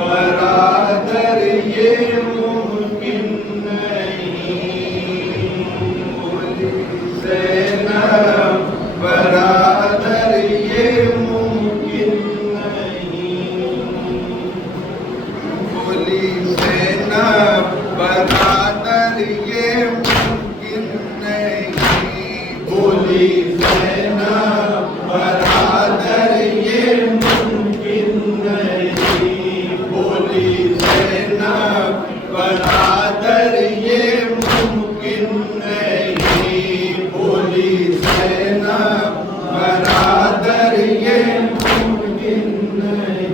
बराबर ये मुमकिन नहीं, ज़ैनब बराबर ये मुमकिन नहीं, बोली ज़ैनब बराबर ये मुमकिन नहीं, बोली ज़ैनब बराबर ये मुमकिन नहीं, बोली ज़ैनब बराबर ये मुमकिन नहीं, बोली ज़ैनब बराबर ये मुमकिन नहीं,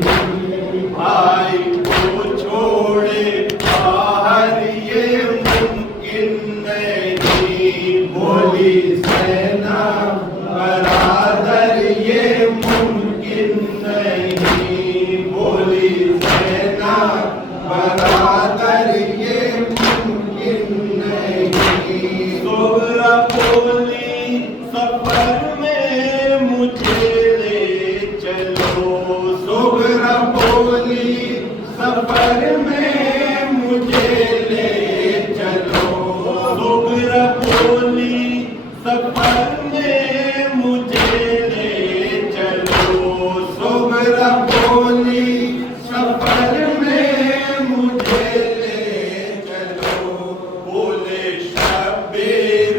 भाई को छोड़े बाहर ये मुमकिन नहीं, बोली ज़ैनब बराबर ये मुमकिन नहीं, बोली ज़ैनब बराबर ये मुमकिन नहीं, ज़ोहरा बोली सफर में मुझे ले चलो, ज़ोहरा बोली सफर में मुझे ले चलो, ज़ोहरा बोली सफर में मुझे ले चलो, ज़ोहरा बोली सफर में मुझे ले चलो, बोले शब्बीर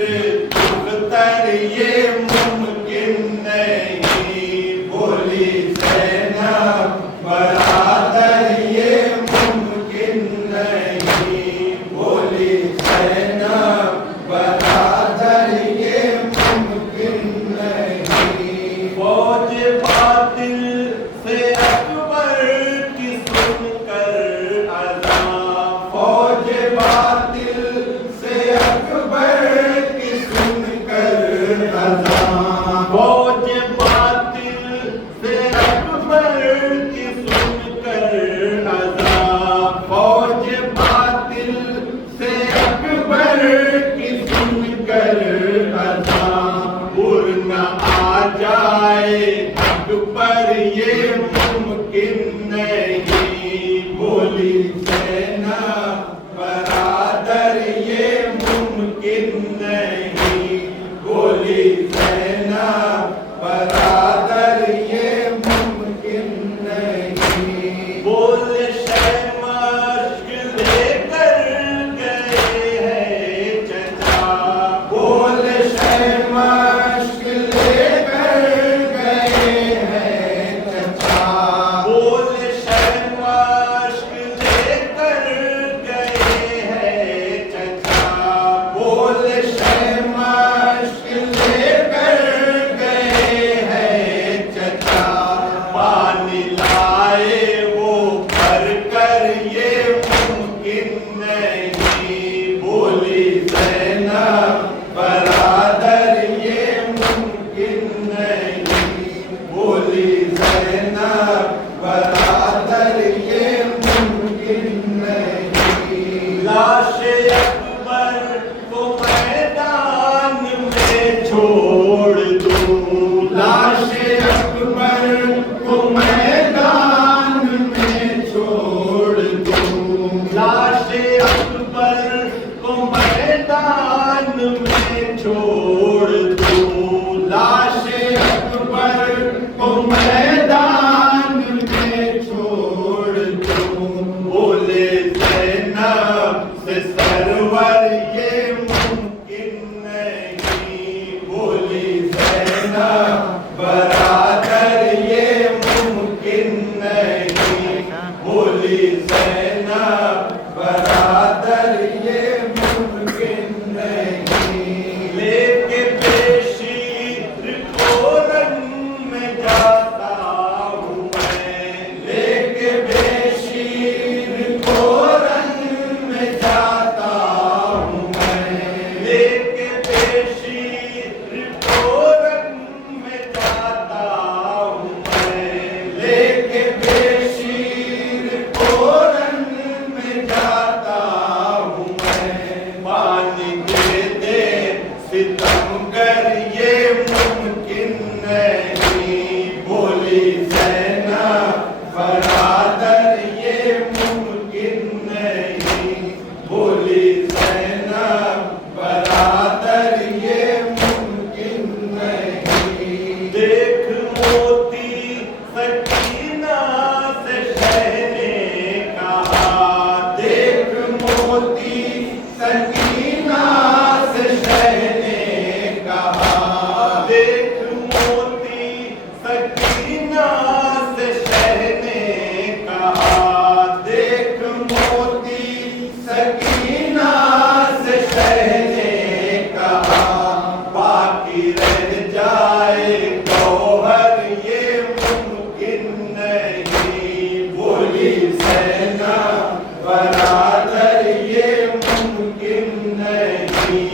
दुख्तर ये मुमकिन नहीं, बोली ज़ैनब बराबर ये मुमकिन नहीं, बोली ज़ैनब बराबर ये मुमकिन नहीं, फौज बातिल से अकबर की सुनकर अज़ां, फौज बातिल से अकबर की सुनकर अज़ां, फौज बातिल से अकबर की सुनकर अज़ां, फौज बातिल से अकबर की सुनकर अज़ां, उड़ न आ जाए हक पर ये मुमकिन नहीं, बोली ज़ैनब बराबर ये मुमकिन नहीं, बोली ज़ैनब बराबर ये मुमकिन नहीं, बोले शर्मश्क लेकर गए हैं चचा, बोले शर्मश्क लेकर गए हैं चचा, बोले शर्मश्क लेकर गए हैं चचा, बोले शर्मश्क लेकर गए हैं चचा, पानी लाए वो भर सकीना से शह ने कहा, देख मोती सकीना से शह ने कहा, देख मोती सकीना से शह ने कहा, बाकी रह जाए गौहर ये मुमकिन नहीं, बोली ज़ैनब बरादर ये मुमकिन नहीं,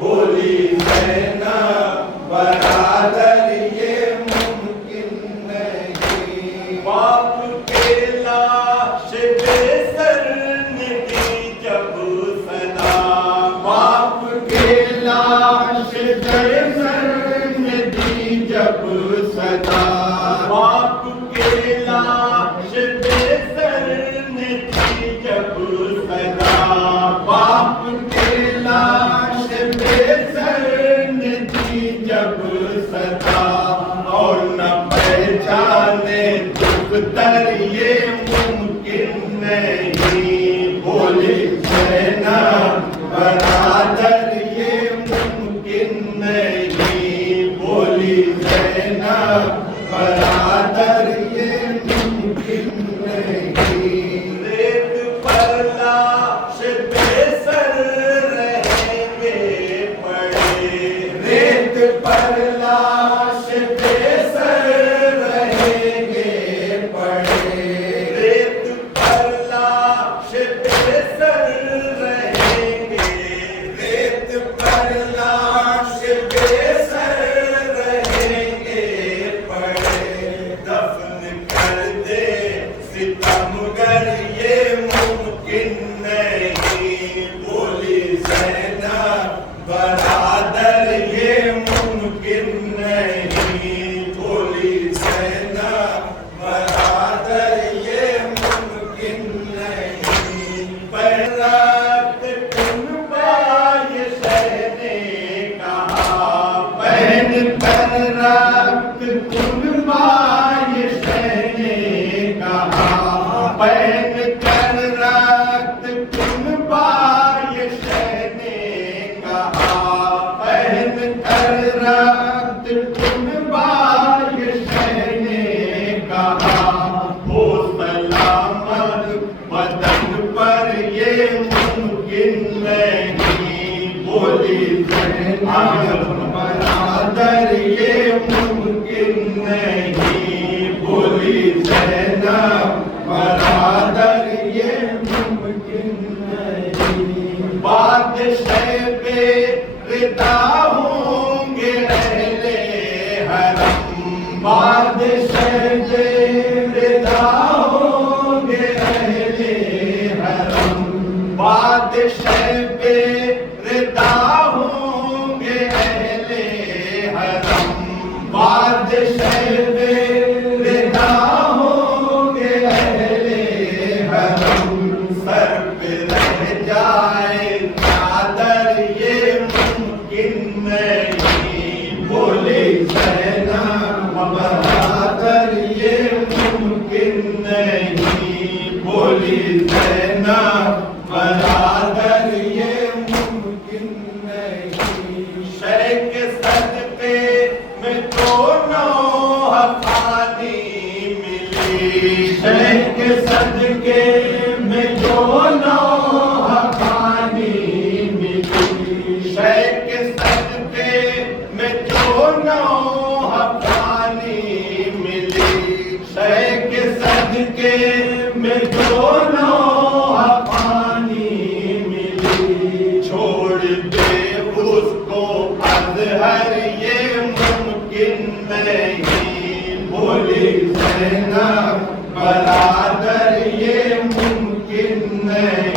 बोली ज़ैनब बरादर ये मुमकिन नहीं। बाप के लाश बेसर ने दी जब सदा, बाप के लाश बेसर ने दी जब सदा, बाप के लाश बेसर ने दी जब सदा, बाप के लाश बेसर ने दी जब सदा, और न पहचाने दुख दर ये मुमकिन नहीं, बोली ज़ैनब बरादर ये मुमकिन नहीं, बोली ज़ैनब बरादर ये मुमकिन नहीं। रेत पर लाश बेसर रहेंगे पड़े, रेत पर लाश बेसर रहेंगे पड़े, रेत पर लाश बेसर रहेंगे, रेत पर लाश बेसर रहेंगे पड़े, दफन कर दे सितमगर ये मुमकिन नहीं, बोली ज़ैनब बरादर ये मुमकिन नहीं, बोली ज़ैनब बरादर ये मुमकिन नहीं। बहरात कुनबा ये शह ने कहा, बहन बहरात कुनबा ये शह ने कहा, बहन बहरात कुनबा ये शह ने कहा, बहन बहरात कुनबा ये शह ने कहा, हो सलामत बदन पर ये मुमकिन नहीं, बोली ज़ैनब बरादर ये मुमकिन नहीं, बोली ज़ैनब बरादर ये मुमकिन नहीं। बादशाह पे रिदा होंगे अहले हरम, बादशाह पे रिदा होंगे अहले हरम, बादशाह पे रिदा होंगे अहले हरम, बादशाह पे रिदा होंगे अहले हरम, सर पे रह जाए चादर ये मुमकिन नहीं, बोली ज़ैनब बरादर ये मुमकिन नहीं, बोली ज़ैनब बरादर ये मुमकिन नहीं। शह के सदक़े में दोनों हफ़ानी मिली, शह के सदक़े में दोनों हफ़ानी मिली, शह के सदक़े में दोनों हफ़ानी मिली, शह के सदक़े में दोनों हफ़ानी मिली, छोड़ दे उसको अज़हर ये मुमकिन नहीं, बोली ज़ैनब बरादर ये मुमकिन नहीं।